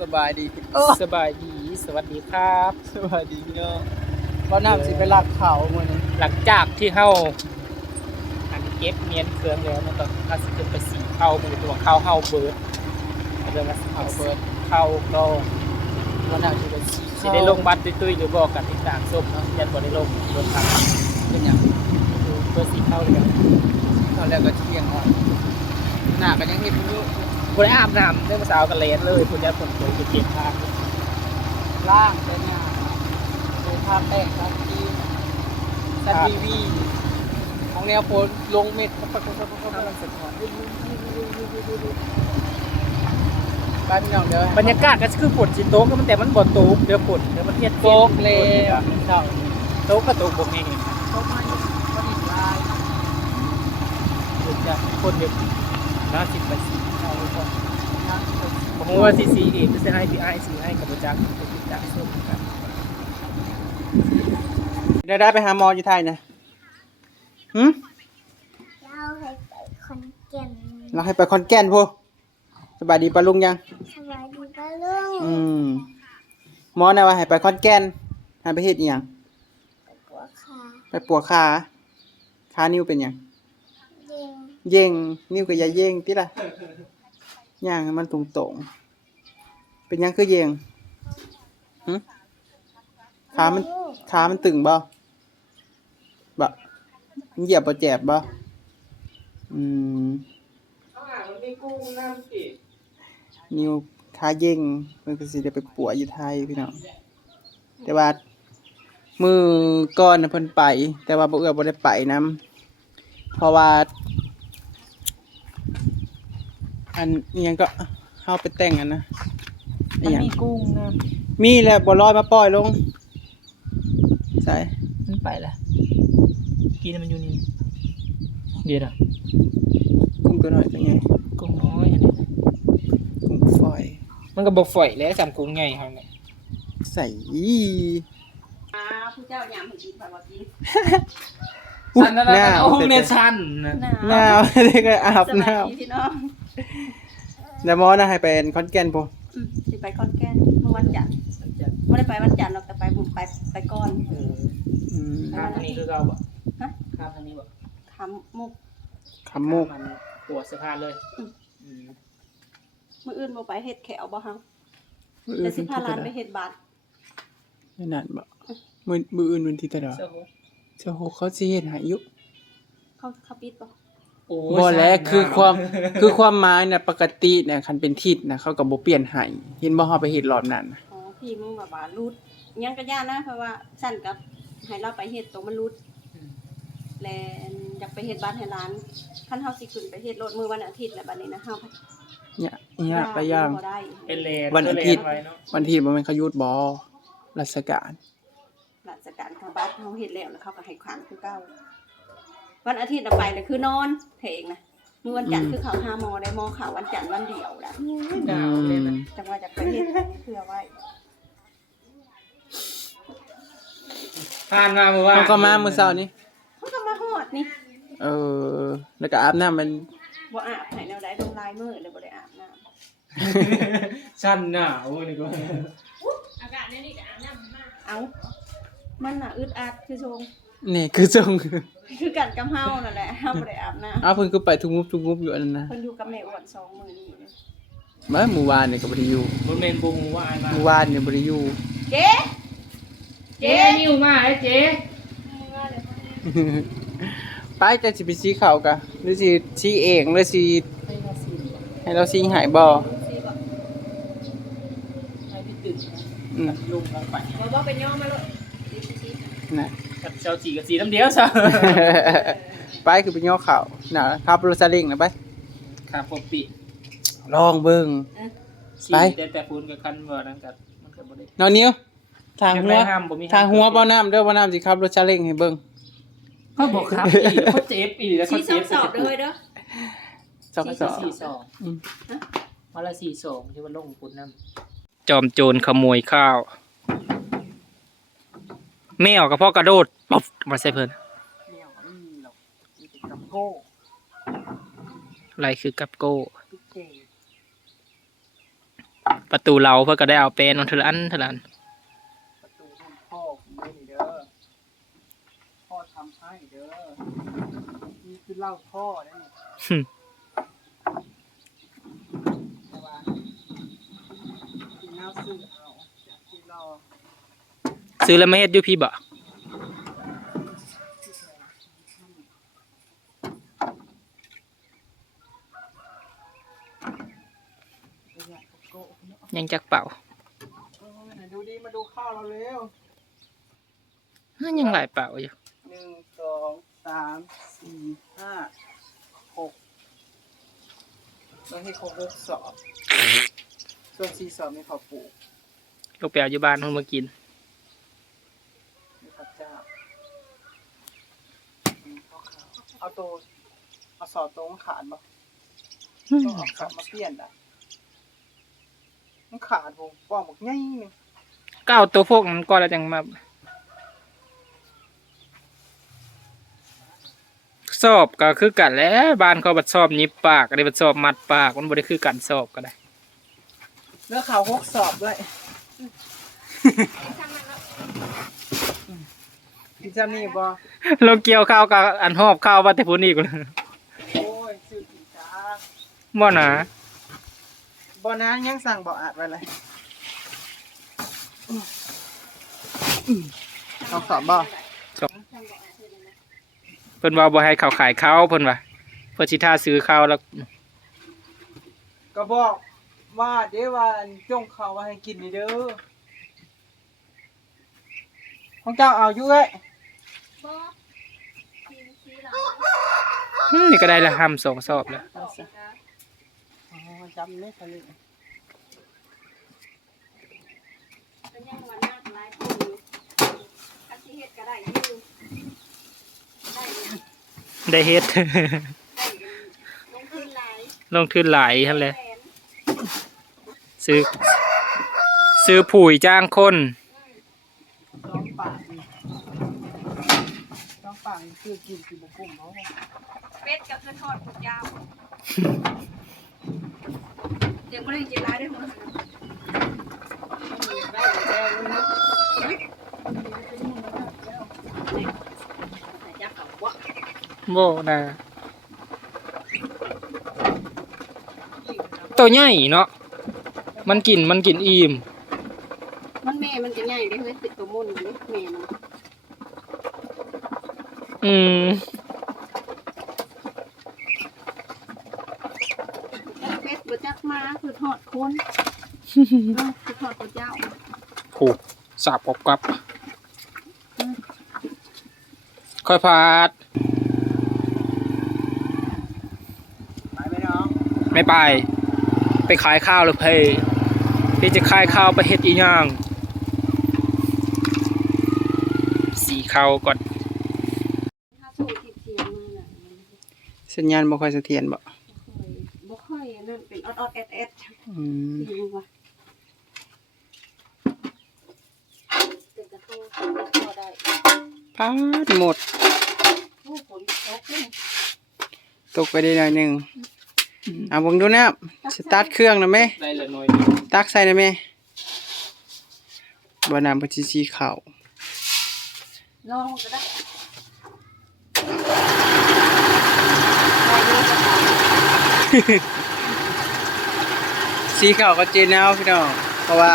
สบายดีพี่สบายดี สวัสดีครับสบายดีพี่น้องบ่น้ำสิไปลากเขามื้อนี้หลังจากที่เฮาอันเก็บเมียนเครื่องแล้วมันก็ถ้าสิขึ้นไปสีเข้ามือตัวเข้าเฮาเบิร์ดเดี๋ยวมาเอาเบิร์ดเข้าก็บ่น้ำสิไปสีสิได้ลงบัตรตุ้ยๆหรือบอกกันที่ต่างส้มเนาะยันบ่ได้ลงรถทางเป็นหยังเพื่อสีเข้าเลยกันตอนแรกก็เที่ยงอ่อนหน้าก็ยังเฮ็ดอยู่ บ่ได้อาบน้ำได้มาสาวกันเลนเลยคุณยันฝนตกไปเก็บทางล่างแต่หน้าไปทาพแป้งทาครีมทาทีวีของแนวโพลลงเม็ดปั๊บปั๊บปั๊บปั๊บปั๊บปั๊บสะท้อนไปพี่น้องเด้อบรรยากาศก็คือฝนสิตกก็มันแต่มันบ่ตกเดี๋ยวฝนเดี๋ยวมันเฮ็ดโตกเลยเจ้าตกก็ตกบ่แห้งโตกมาอยู่บ่ได้ลายเดี๋ยวจะคนเด็กน่าสิบไปสี เอาไว้ก่อนนะเอา ผมว่าสีสีเองก็จะให้พี่ไอ้สีให้กับประจักษ์เป็นประจักษ์ส้มกันได้ได้ไปหาหมออยู่ไทยนะหืมเราให้ไปคอนแก่นเราให้ไปคอนแก่นพูสบายดีปะลุงยังสวัสดีป้าลุงอืมหมอนะว่าให้ไปคอนแก่นให้ไปเฮ็ดอีหยังไปกัวขาไปปวดขาขานิ้วเป็นหยังเย็งเย่งนิ้วก็อย่าเย่งติล่ะ ย่างให้มันตรงๆ เป็นหยังคือเย่งหึขามันขามันตึงบ่บ่เหยียบบ่เจ็บบ่อืมนิวขาเย่งเพิ่นก็สิได้ไปปัวอยู่ไทยพี่น้องแต่ว่ามือก่อนน่ะเพิ่นไป แต่ว่าบ่เอื้อบ่ได้ไปนํเพราะว่า อันอีหยังก็เฮาไปแต่งอันนะอีหยังมีกุ้งนะมีแหละบ่ลอยมาปล่อยลง ใส่มันไปละกินมันอยู่นี่เดี๋ยวนะกุ้งตัวน้อยตัวใหญ่กุ้งน้อยอันนี้กุ้งฝอย มันก็บ่ฝอยแล้วจำกุ้งไงครับเนี่ยใส่อ่าผู้เจ้ายามให้กินแบบว่ากินอุ๊ยอันนั้นหน้าโอ้เนชันนะหนาวหน้าวได้ก็อาบสบายน้ำดีพี่น้อง แล้วหมอน่ะให้ไปคอนแก่นพุ่นอืมสิไปคอนแก่นเมื่อวันจันทร์ไม่ได้ไปวันจันทร์หรอกแต่ไปบุญไปไปก่อนเอออืมข้ามทางนี้คือเราบ่ฮะข้ามทางนี้บ่ทำมุก คำมุกมันปวดสะพานเลยอืม อืมมืออื่นบ่ไปเฮ็ดแขวบ่ฮังมื้อแต่อื่นสิวันพาที่หลานเท่าไปใดเฮ็ดบาตรไม่นานบ่มื้อมื้ออื่นวันที่เท่าใดวะเจ้าโหเจ้าโหเขาสิเฮ็ดให้อยู่เขาเขาปิดบ่ โอ้บ่แล้วสั่นคือความคือความหมายน่ะปกติเนี่ยคันเป็นทิศน่ะเขาก็บ่เปลี่ยนให้เห็นบ่เฮาไปเฮ็ดรอบนั้นน่ะอ๋อพี่มึงแบบว่ารูดยังก็ย่านนะเพราะว่าสั่นกับให้เราไปเฮ็ดตรงมันรูดอืมแลนอยากไปเฮ็ดบ้านให้หลานคันเฮาสิขึ้นไปเฮ็ดรถมื้อวันอาทิตย์แหละบัดนี้นะเฮาเนี่ยเนี่ยไปย่างบ่ได้เป็นเลนวันอาทิตย์ไว้เนาะวันที่บ่แม่นเขาหยุดบ่ราชการราชการเขาบ้านเขาเฮ็ดแล้วแล้วเขาก็ให้ขวางคือเก่า วันอาทิตย์น่ะไปเลยคือนอนเพลงนะมื้อวันจันทร์คือเขาหาหมอได้หมอเขาวันจันทร์วันเดียวนะหนาวเลยนะจังว่าจะไปเฮ็ดเพื่อไว้ผ่านมาเมื่อวานเขาก็มามื้อเช้านี้เขาก็มาฮอดนี่เออ แล้วก็อาบน้ำมัน บ่อาบให้แนวใดลงลายมื้อเลยบ่ได้อาบน้ำสั้นหนาวนี่ก็เอ้ามันน่ะอึดอัดคือชงนี่คือจง คือกันกับเฮานั่นแหละเฮาบ่ได้อาบน้ำอ้าวเพิ่นก็ไปทุกงุบทุกงุบอยู่อันนั้นนะเพิ่นอยู่กับแม่อ้วนสองมื้อนี้เลยมาหมู่วานนี่ก็บ่ได้อยู่บนเมนบุงว่าไอ้มาหมู่วานนี่บ่ได้อยู่เจ๊เจ๊นิ้วมาไอ้เจ๊ไปจะสิไปซีเขากะหรือสิซีเองหรือสิให้เราซีหายบ่สิบ่ให้พี่ตื่นอืมลุงลงไปบ่บ่เป็นย่อมาเลยสิสินะ กับเจ้าจีกับสีน้ำเดียวซะไปคือไปย่อเขาน่ะขับรถซาเล้งนะไปครับปกติลองเบิ่งขี่ไป แต่แต่คุณกับคันเมื่อนั้นกับมันก็บ่ได้นอนนิ้วทางหัวอยากได้ห้ามบ่มีห้ามทางหัวบ่น้ำเด้อบ่น้ำสิขับรถซาเล้งให้เบิ่งเขาบอกครับอีแล้วเขาเจ็บอีแล้วสิเขาสอเจ็บบสอบเด้อเด้อสองสองสี่สองอืมวันละสี่สองที่ว่าลงคุณน้ำจอมโจรขโมยข้าว แมวกับพ่อกระโดดปุ๊บมาใส่เพิ่นอะไรคือกับโก้ประตูเราเพื่อก็ได้เอาเป็นอนเทอละอันเทอละอันประตูรุ่นพ่อผมไม่นี่เด้อพ่อทำให้เด้อนี่คือเหล้าพ่อได้นี่หึแต่ว่ากินน้ำซื้อเอาอยากกินเหล้า ซื้อแล้วไม่เฮ็ดอยู่พี่บ่ไม่อยากโกะเนาะยังจักเป่าเออไหนดูดีมาดูข้าวเราเร็วยังหลายเป่าอยู่หนึ่งสองสามสี่ห้าหกต้องให้ครบหกสอบส่วนสี่สอบไม่ขอปลูกลูกไปเอาอยู่บ้านเพิ่นมากินมี พระเจ้าอืมเอาขาวเอาตัวเอาสอบตรงขาดบ่ต้องเอาสอบมาเปลี่ยนอะมันขาดผมป้องบอกง่ายหนึงก็เอาตัวพวกนั้นก่อนแล้วจังมาสอบก็คือกันแหล้วบ้านเขาบัดสอบหยิบปากอันนี้บัดสอบมัดปากมันบ่ได้คือกันสอบก็ได้เลือกขาวหกสอบด้วย พี่จำนี่บ่เราเกี่ยวข้าวกับอันหอบข้าวว่าแต่ผู้นี้กูเลยโอ้ยซื้อกินจ้าบ่นะบ่นะยังสั่งบ่อาดไว้เลยเอาสอบบ่เพิ่นว่าบ่ให้เขาขายข้าวเพิ่นว่าเพิ่นสิท่าซื้อข้าวแล้ว ก็บอกว่าเดี๋ยวว่าจงเขาว่าให้กินนี่เด้อของเจ้าเอาอยู่เอ้ย อืมนี่ก็ได้ละห้ำสองสอบแล้วเอาซะอ๋อจำไม่ทันเลยเป็นยังวันหน้าหลายคนอยู่อาชีเฮ็ดก็ได้อยู่ได้เนี่ยได้เฮ็ดได้ลงทุนหลายลงทุนหลายหั่นแหละแสนซื้อซื้อผุยจ้างคน สองปากนี่สองปากนี่ คือกินกินบกุ้มเขาเป็ดก็คือทอดผักยาวเดี๋ยวบ่ได้กินหลายได้หัวได้แล้วนะเฮ้ยยักษ์เขาวะโบ่นะตัวใหญ่เนาะมันกินมันกินอิ่ม มันแม่มันจะใหญ่ได้เฮ้ยติดตัวมุ่นอยู่แม่มัน อืมเป็ดบ่จักมาคือทอดคนเออคือทอดผักยาวผูกสาบกบกับค่อยพาด ไปไหมน้อง ไม่ไป ไปขายข้าวหรือเพยพี่จะขายข้าวไปเฮ็ดอีหยังสีข้าวก่อน ถ้าสูตรที่เทียมมาน่ะมัน สัญญาณบ่ค่อยเสถียรบ่บ่ค่อยบ่ค่อยอันนั่นเป็นออดๆแอดอืมๆคือยังว่าเป็นกระทู้พอได้พาดหมดผู้ฝนตกนี่ตกไปได้หน่อยหนึงเอาเบิ่งดูนะสตาร์ทเครื่องนะแม่ได้ละหน่อยตักใส่นะแม่บ่น้ำบ่สิสีขาว ลองก็ได้ สีขาวก็เจนเอาพี่น้องเพราะว่า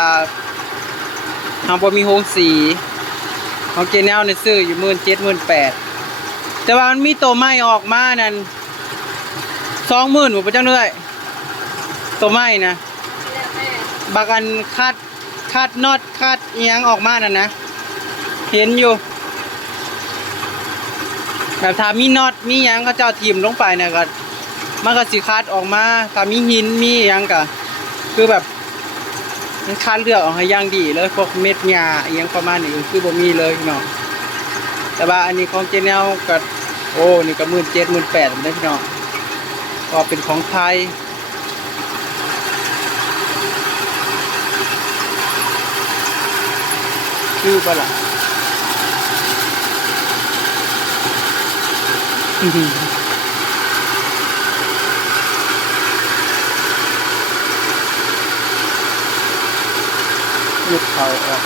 เฮาบ่มีโรงสีของเจนเอาเนี่ยซื้ออยู่17,000 18,000แปดแต่ว่ามันมีตัวใหม่ออกมานั่น20,000บ่ประจังเลยตัวใหม่นะบักอันคาดคาดน็อตคาดเอียงออกมานั่นนะเห็นอยู่แบบถ้ามีน็อตมียังก็เจ้าทีมลงไปนะก็ มันก็สิคาดออกมาถ้ามีหินมียังก็คือแบบมันคัดเลือกออกให้ย่างดีเลยพวกเม็ดหญ้าอหยังประมาณนี้คือบ่มีเลยพี่น้องแต่ว่าอันนี้ของเจเนลก็โอ้นี่ก็17,000 18,000ได้พี่น้องก็เป็นของไทยชื่อปะล่ะ ยุดเขาออก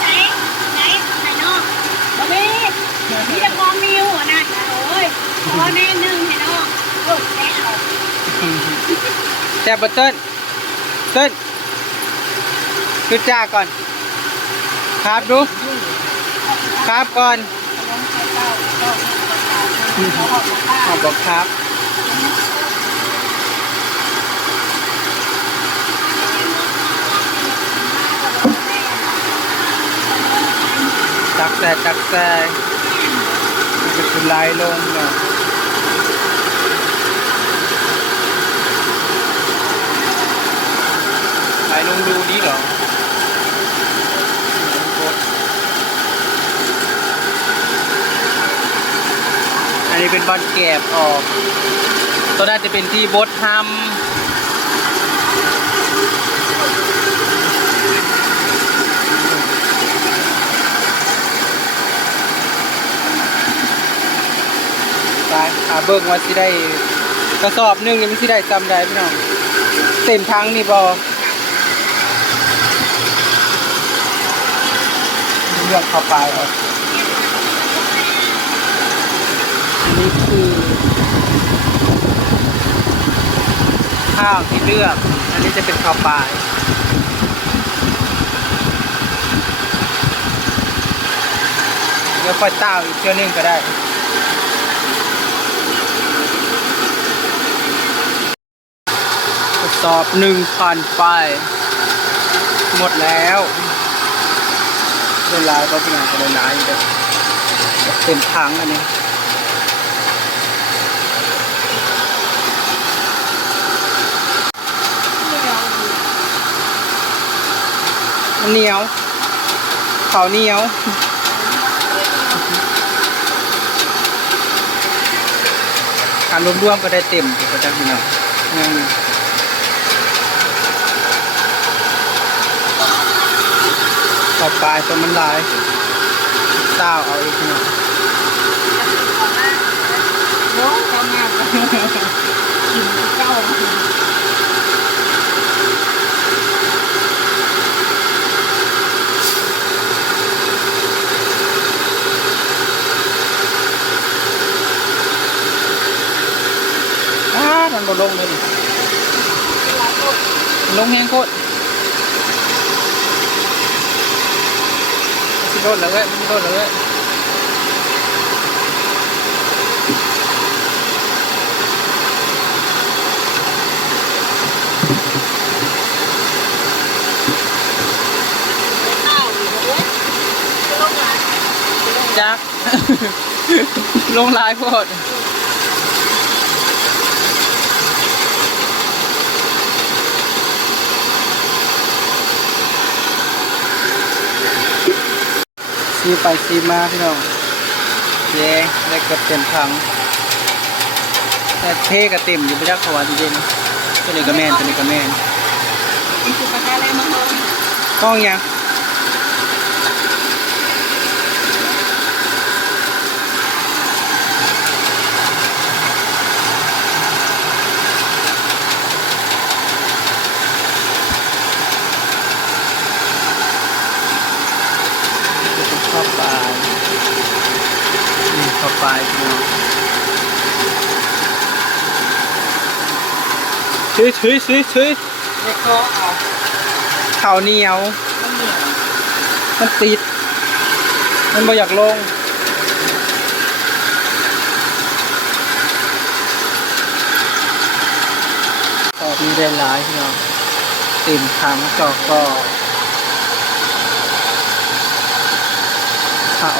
ไหนไหนไหนนอกบ่มีมีแต่กองมิวอะนะโอ้ยพอแน่หนึ่งให้อกโอ้ยแน่เอา แซ่บบ่เติ้ลเติ้ลคือจ้าก่อน ครับดู ครับก่อนขอบบอกครับจักแซ่จักแซ่มันจะคือลายลงเนาะ ลายลงดูนี้เหรออันนี้เป็นบอลแกบออก ตัวน่าจะเป็นที่บดทำไปอาเบิ้งว่าสิได้กระสอบนึงนี่มันสิได้จำได้พี่น้องเต็มทั้งนี่บอ ลือกเข้าไปเอาอันนี้คือข้าวที่เลือก อันนี้จะเป็นข้าวปลายเดี๋ยวค่อยเต้าอีกเชื่อนึงก็ได้ทดสอบหนึ่งพันไป หมดแล้ว เวลาก็เป็นงานกันหลายอยู่เด้อเต็มถังอันนี้เหนียวเขาเหนียวการรวมๆก็ได้เต็มกไหมจ๊ะพี่น้องอืม ต่อไปตัวมันลายเต้าเอาอีกพี่น้องโน้ทำงานกินเก้าอ้ามันบ่ลงเลยลงแหงโคตร สิโดนแล้วเว้ยมันโดนแล้วเว้ยจัก ลงหลายโพด ซีไปซีมาพี่น้องเย้ได้เกือบเต็มถังแต่เทกระเต็มอยู่ไม่ยักขวานจริงๆตัวนี้ก็แมนตัวนี้ก็แมนกินสุกาแฟแล้วมาเพิ่มกล้องยังจะเป็นข้าวปลายนี่ข้ายน้องชื้อชื้อชื้อชื้อในคอเอาข้าวเหนียว มันเหนียวมันติด มันบ่อยากลงตอบมีได้หลายพี่น้องติ่มถังจอกก็เข่า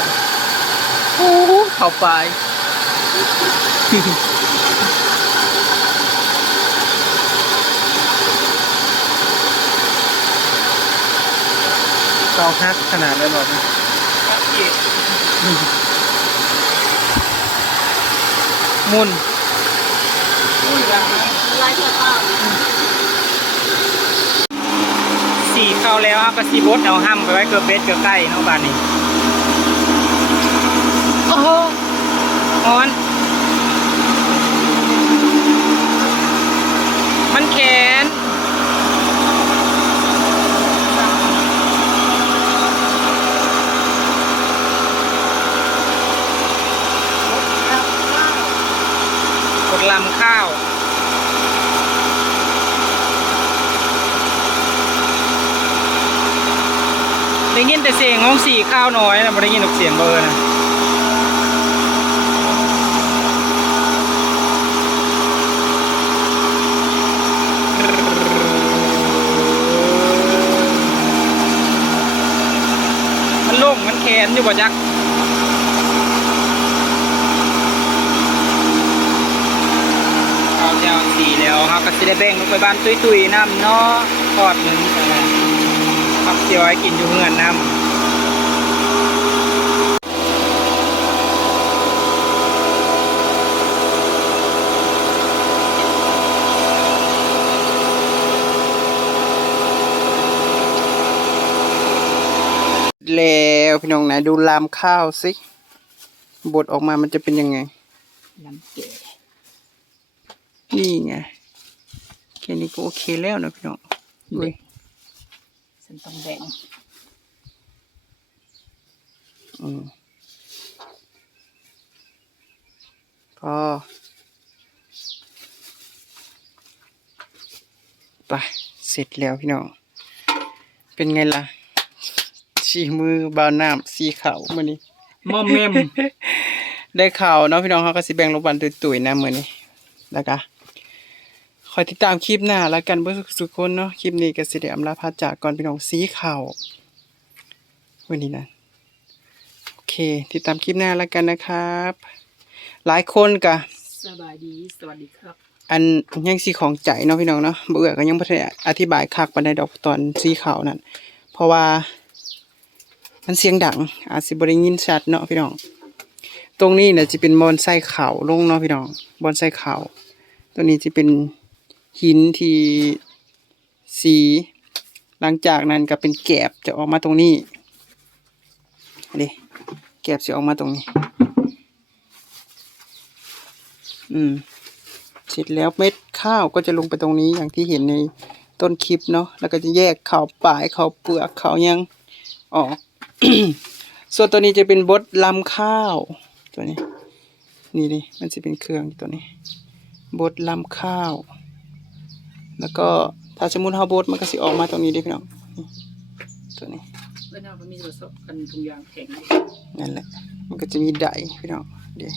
โอ้โห เข่าไปเข่าฮักขนาดเลยบอกครับพี่มุนอุ้ยดังไหมลายเสื้อผ้าสีเข้าแล้วเอากระสีบดเอาห้ำไปไว้เกือบเบ็ดเกือบใกล้เนาะบ้านนี้ โอ้โหอ่อน มันแขนกดลำข้าวได้ยินแต่เสียงของสี่ข้าวน้อยนะไม่ได้ยินเสียงเบอร์นะ มันโล่งมั นแขนอยู่บ่จักเอาเจ้าสีแล้วครับก็สิได้แบ่งลงไปบ้านตุยๆน้ำเนาะทอดหนึ่งแต่ละครับเสียวให้กินอยู่เฮือนน้ำแล้ว พี่น้องไหนดูลามข้าวสิบดออกมามันจะเป็นยังไงำน้ำเก๋นี่ไงแค่นี้ก็โอเคแล้วนะพี่น้องอุ้ยฉันต้องแบ่งอืมพอไปเสร็จแล้วพี่น้อง เป็นไงล่ะ ชีมือบาวน้ำสีขาวมื่อนี้ มอมแมมได้ข่าวเนาะพี่น้องเขาก็สิแบ่งลงบันตุยๆนะมื้อนี้แล้วก็คอยติดตามคลิปหน้าแล้วกันเบิ่สุกคนเนาะคลิปนี้ก็สิได้อำลาพาจากก่อนพี่น้องสีขาววันนี้นะโอเค ติดตามคลิปหน้าแล้วกันนะครับ หลายคนก็สบายดีสวัสดีครับ อันยังสีของใจเนาะพี่น้องเนาะบ่เอื้อก็ยังบ่ได้อธิบายคักปานใดดอกตอนสีขาวนั่นเพราะว่า มันเสียงดัง อาจสิบ่ได้ยินชัดเนาะพี่น้อง ตรงนี้เนี่ยจะเป็นบอนไส้ขาวลงเนาะพี่น้องบอนไส้ขาวตรงนี้จะเป็นหินที่สี หลังจากนั้นก็เป็นแกบจะออกมาตรงนี้เด้แกบจะออกมาตรงนี้ อืม เสร็จแล้วเม็ดข้าวก็จะลงไปตรงนี้อย่างที่เห็นในต้นคลิปเนาะ แล้วก็จะแยกข้าวปลายข้าวเปลือกข้าวยังออก ส่วนตัวนี้จะเป็นบดลำข้าวตัวนี้ นี่ดิมันจะเป็นเครื่องตัวนี้บดลำข้าว แล้วก็ถ้าสมมติเฮาบดมันก็สิออกมาตรงนี้เด้พี่น้องนี่ตัวนี้เพื่อนเราก็มีประสบกันทุกอย่างแข็งนั่นแหละ มันก็จะมีไดพี่น้องเดี๋ยว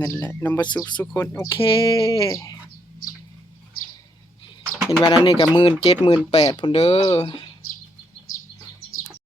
นั่นแหละนำมาสุกสุกคนโอเคเห็นว่าแล้วนี่กับหมื่นเจ็ดหมื่นแปดพุ่นเด้อ